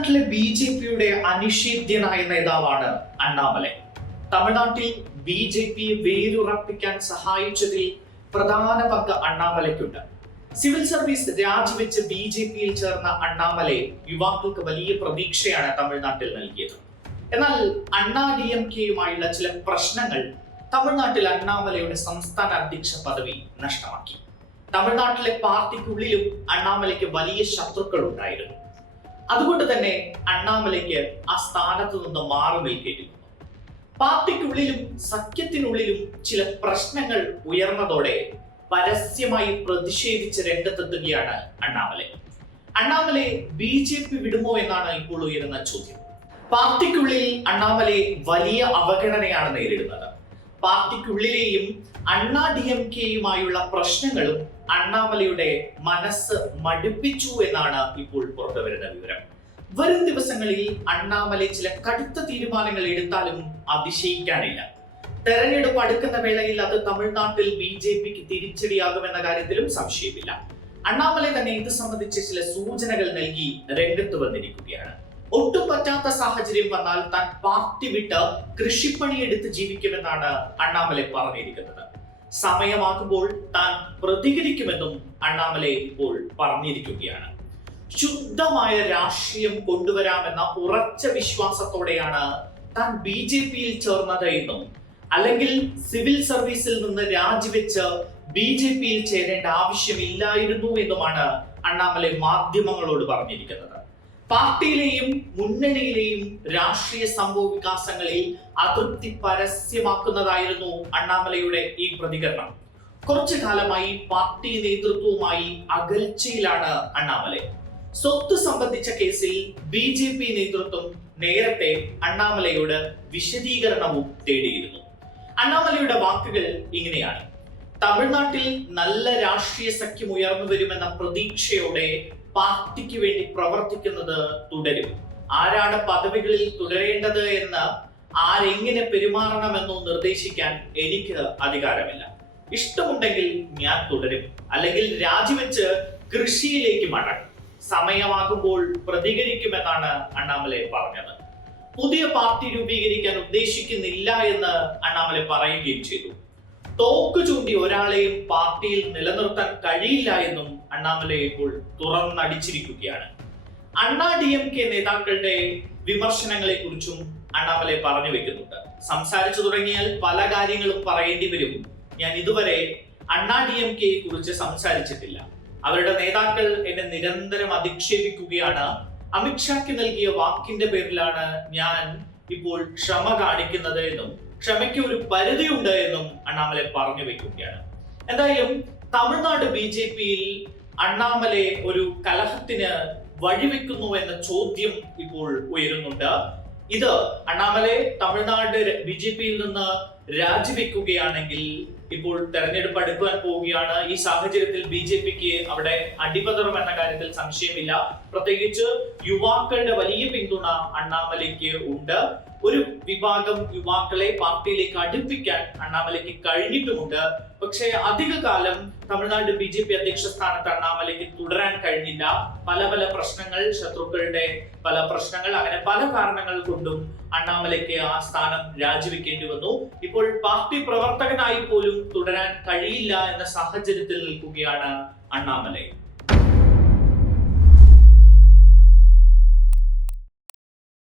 തമിഴ്നാട്ടിലെ B J പിയുടെ അനിഷേധ്യനായ നേതാവാണ് അണ്ണാമലൈ. തമിഴ്നാട്ടിൽ ബി ജെ പി വേരുറപ്പിക്കാൻ സഹായിച്ചതിൽ പ്രധാന പങ്ക് അണ്ണാമലയ്ക്കുണ്ട്. സിവിൽ സർവീസ് രാജിവെച്ച് ബി ജെ പിയിൽ ചേർന്ന അണ്ണാമലൈ യുവാക്കൾക്ക് വലിയ പ്രതീക്ഷയാണ് തമിഴ്നാട്ടിൽ നൽകിയത്. എന്നാൽ അണ്ണാ ഡി എം കെയുമായുള്ള ചില പ്രശ്നങ്ങൾ തമിഴ്നാട്ടിൽ അണ്ണാമലയുടെ സംസ്ഥാന അധ്യക്ഷ പദവി നഷ്ടമാക്കി. തമിഴ്നാട്ടിലെ പാർട്ടിക്കുള്ളിലും അണ്ണാമലയ്ക്ക് വലിയ ശത്രുക്കൾ ഉണ്ടായിരുന്നു അതുകൊണ്ട് തന്നെ അണ്ണാമലയ്ക്ക് ആ സ്ഥാനത്ത് നിന്ന് മാറി നിൽക്കേണ്ടി വന്നു പാർട്ടിക്കുള്ളിലും സഖ്യത്തിനുള്ളിലും ചില പ്രശ്നങ്ങൾ ഉയർന്നതോടെ പരസ്യമായി പ്രതിഷേധിച്ച് രംഗത്തെത്തുകയാണ് Annamalai. Annamalai B J P വിടുമോ എന്നാണ് ഇപ്പോൾ ഉയരുന്ന ചോദ്യം. പാർട്ടിക്കുള്ളിൽ അണ്ണാമലൈ വലിയ അവഗണനയാണ് നേരിടുന്നത്. പാർട്ടിക്കുള്ളിലെയും അണ്ണാ ഡി എം കെയുമായുള്ള പ്രശ്നങ്ങളും അണ്ണാമലയുടെ മനസ്സ് മടുപ്പിച്ചു എന്നാണ് ഇപ്പോൾ പുറത്തുവരുന്ന വിവരം. വരും ദിവസങ്ങളിൽ അണ്ണാമല ചില കടുത്ത തീരുമാനങ്ങൾ എടുത്താലും അതിശയിക്കാനില്ല. തെരഞ്ഞെടുപ്പ് അടുക്കുന്ന വേളയിൽ അത് തമിഴ്നാട്ടിൽ ബി ജെ പിക്ക് തിരിച്ചടിയാകുമെന്ന കാര്യത്തിലും സംശയമില്ല. അണ്ണാമല തന്നെ ഇത് സംബന്ധിച്ച് ചില സൂചനകൾ നൽകി രംഗത്ത് വന്നിരിക്കുകയാണ്. ഒട്ടും പറ്റാത്ത സാഹചര്യം വന്നാൽ താൻ പാർട്ടി വിട്ട് കൃഷിപ്പണിയെടുത്ത് ജീവിക്കുമെന്നാണ് അണ്ണാമല പറഞ്ഞിരിക്കുന്നത്. സമയമാകുമ്പോൾ താൻ പ്രതികരിക്കുമെന്നും അണ്ണാമലൈ ഇപ്പോൾ പറഞ്ഞിരിക്കുകയാണ്. ശുദ്ധമായ രാഷ്ട്രീയം കൊണ്ടുവരാമെന്ന ഉറച്ച വിശ്വാസത്തോടെയാണ് താൻ ബി ജെ പിയിൽ ചേർന്നത് എന്നും അല്ലെങ്കിൽ സിവിൽ സർവീസിൽ നിന്ന് രാജിവെച്ച് ബി ജെ പിയിൽ ചേരേണ്ട ആവശ്യമില്ലായിരുന്നു എന്നുമാണ് അണ്ണാമലൈ മാധ്യമങ്ങളോട് പറഞ്ഞിരിക്കുന്നത്. പാർട്ടിയിലെയും മുന്നണിയിലെയും രാഷ്ട്രീയ സംഭവ വികാസങ്ങളിൽ അതൃപ്തി പരസ്യമാക്കുന്നതായിരുന്നു അണ്ണാമലയുടെ ഈ പ്രതികരണം. കുറച്ചു കാലമായി പാർട്ടി നേതൃത്വവുമായി അകൽച്ചയിലാണ് അണ്ണാമല. സ്വത്ത് സംബന്ധിച്ച കേസിൽ ബി ജെ പി നേതൃത്വം നേരത്തെ അണ്ണാമലയോട് വിശദീകരണവും തേടിയിരുന്നു. അണ്ണാമലയുടെ വാക്കുകൾ ഇങ്ങനെയാണ്. തമിഴ്നാട്ടിൽ നല്ല രാഷ്ട്രീയ സഖ്യം ഉയർന്നു വരുമെന്ന പ്രതീക്ഷയോടെ പാർട്ടിക്ക് വേണ്ടി പ്രവർത്തിക്കുന്നത് തുടരും. ആരാണ് പദവികളിൽ തുടരേണ്ടത് എന്ന് ആരെങ്ങനെ പെരുമാറണമെന്നോ നിർദ്ദേശിക്കാൻ എനിക്ക് അധികാരമില്ല. ഇഷ്ടമുണ്ടെങ്കിൽ ഞാൻ തുടരും. അല്ലെങ്കിൽ രാജിവെച്ച് കൃഷിയിലേക്ക് മടങ്ങും. സമയമാകുമ്പോൾ പ്രതികരിക്കുമെന്നാണ് അണ്ണാമലെ പറഞ്ഞത്. പുതിയ പാർട്ടി രൂപീകരിക്കാൻ ഉദ്ദേശിക്കുന്നില്ല എന്ന് അണ്ണാമലെ പറയുകയും ചെയ്തു. തോക്ക് ചൂണ്ടി ഒരാളെയും പാർട്ടിയിൽ നിലനിർത്താൻ കഴിയില്ല എന്നും അണ്ണാമലൈ ഇപ്പോൾ തുറന്നടിച്ചിരിക്കുകയാണ്. അണ്ണാ ഡി എം കെ നേതാക്കളുടെ വിമർശനങ്ങളെ കുറിച്ചും അണ്ണാമലൈ പറഞ്ഞു വെക്കുന്നുണ്ട്. സംസാരിച്ചു തുടങ്ങിയാൽ പല കാര്യങ്ങളും പറയേണ്ടി വരും. ഞാൻ ഇതുവരെ അണ്ണാ ഡി എം കെയെ കുറിച്ച് സംസാരിച്ചിട്ടില്ല. അവരുടെ നേതാക്കൾ എന്നെ നിരന്തരം അധിക്ഷേപിക്കുകയാണ്. അമിത്ഷാക്ക് നൽകിയ വാക്കിന്റെ പേരിലാണ് ഞാൻ ഇപ്പോൾ ക്ഷമ കാണിക്കുന്നത് എന്നും ക്ഷമയ്ക്ക് ഒരു പരിധിയുണ്ട് എന്നും അണ്ണാമലെ പറഞ്ഞു വെക്കുകയാണ്. എന്തായാലും തമിഴ്നാട് ബി ജെ പിയിൽ അണ്ണാമലെ ഒരു കലഹത്തിന് വഴിവെക്കുന്നു എന്ന ചോദ്യം ഇപ്പോൾ ഉയരുന്നുണ്ട്. ഇത് അണ്ണാമലെ തമിഴ്നാട് ബി ജെ പിയിൽ നിന്ന് രാജിവെക്കുകയാണെങ്കിൽ ഇപ്പോൾ തെരഞ്ഞെടുപ്പ് അടുക്കുവാൻ പോവുകയാണ്. ഈ സാഹചര്യത്തിൽ ബി ജെ പിക്ക് അവിടെ അടിപതറും എന്ന കാര്യത്തിൽ സംശയമില്ല. പ്രത്യേകിച്ച് യുവാക്കളുടെ വലിയ പിന്തുണ അണ്ണാമലയ്ക്ക് ഉണ്ട്. ഒരു വിഭാഗം യുവാക്കളെ പാർട്ടിയിലേക്ക് അടുപ്പിക്കാൻ അണ്ണാമലയ്ക്ക് കഴിഞ്ഞിട്ടുമുണ്ട്. പക്ഷേ അധിക കാലം തമിഴ്നാട് ബി ജെ പി അധ്യക്ഷ സ്ഥാനത്ത് അണ്ണാമലയ്ക്ക് തുടരാൻ കഴിഞ്ഞില്ല. പല പല പ്രശ്നങ്ങൾ ശത്രുക്കളുടെ പല പ്രശ്നങ്ങൾ അങ്ങനെ പല കാരണങ്ങൾ കൊണ്ടും അണ്ണാമലയ്ക്ക് ആ സ്ഥാനം രാജിവെക്കേണ്ടി വന്നു. ഇപ്പോൾ പാർട്ടി പ്രവർത്തകനായി പോലും തുടരാൻ കഴിയില്ല എന്ന സാഹചര്യത്തിൽ നിൽക്കുകയാണ് അണ്ണാമലൈ.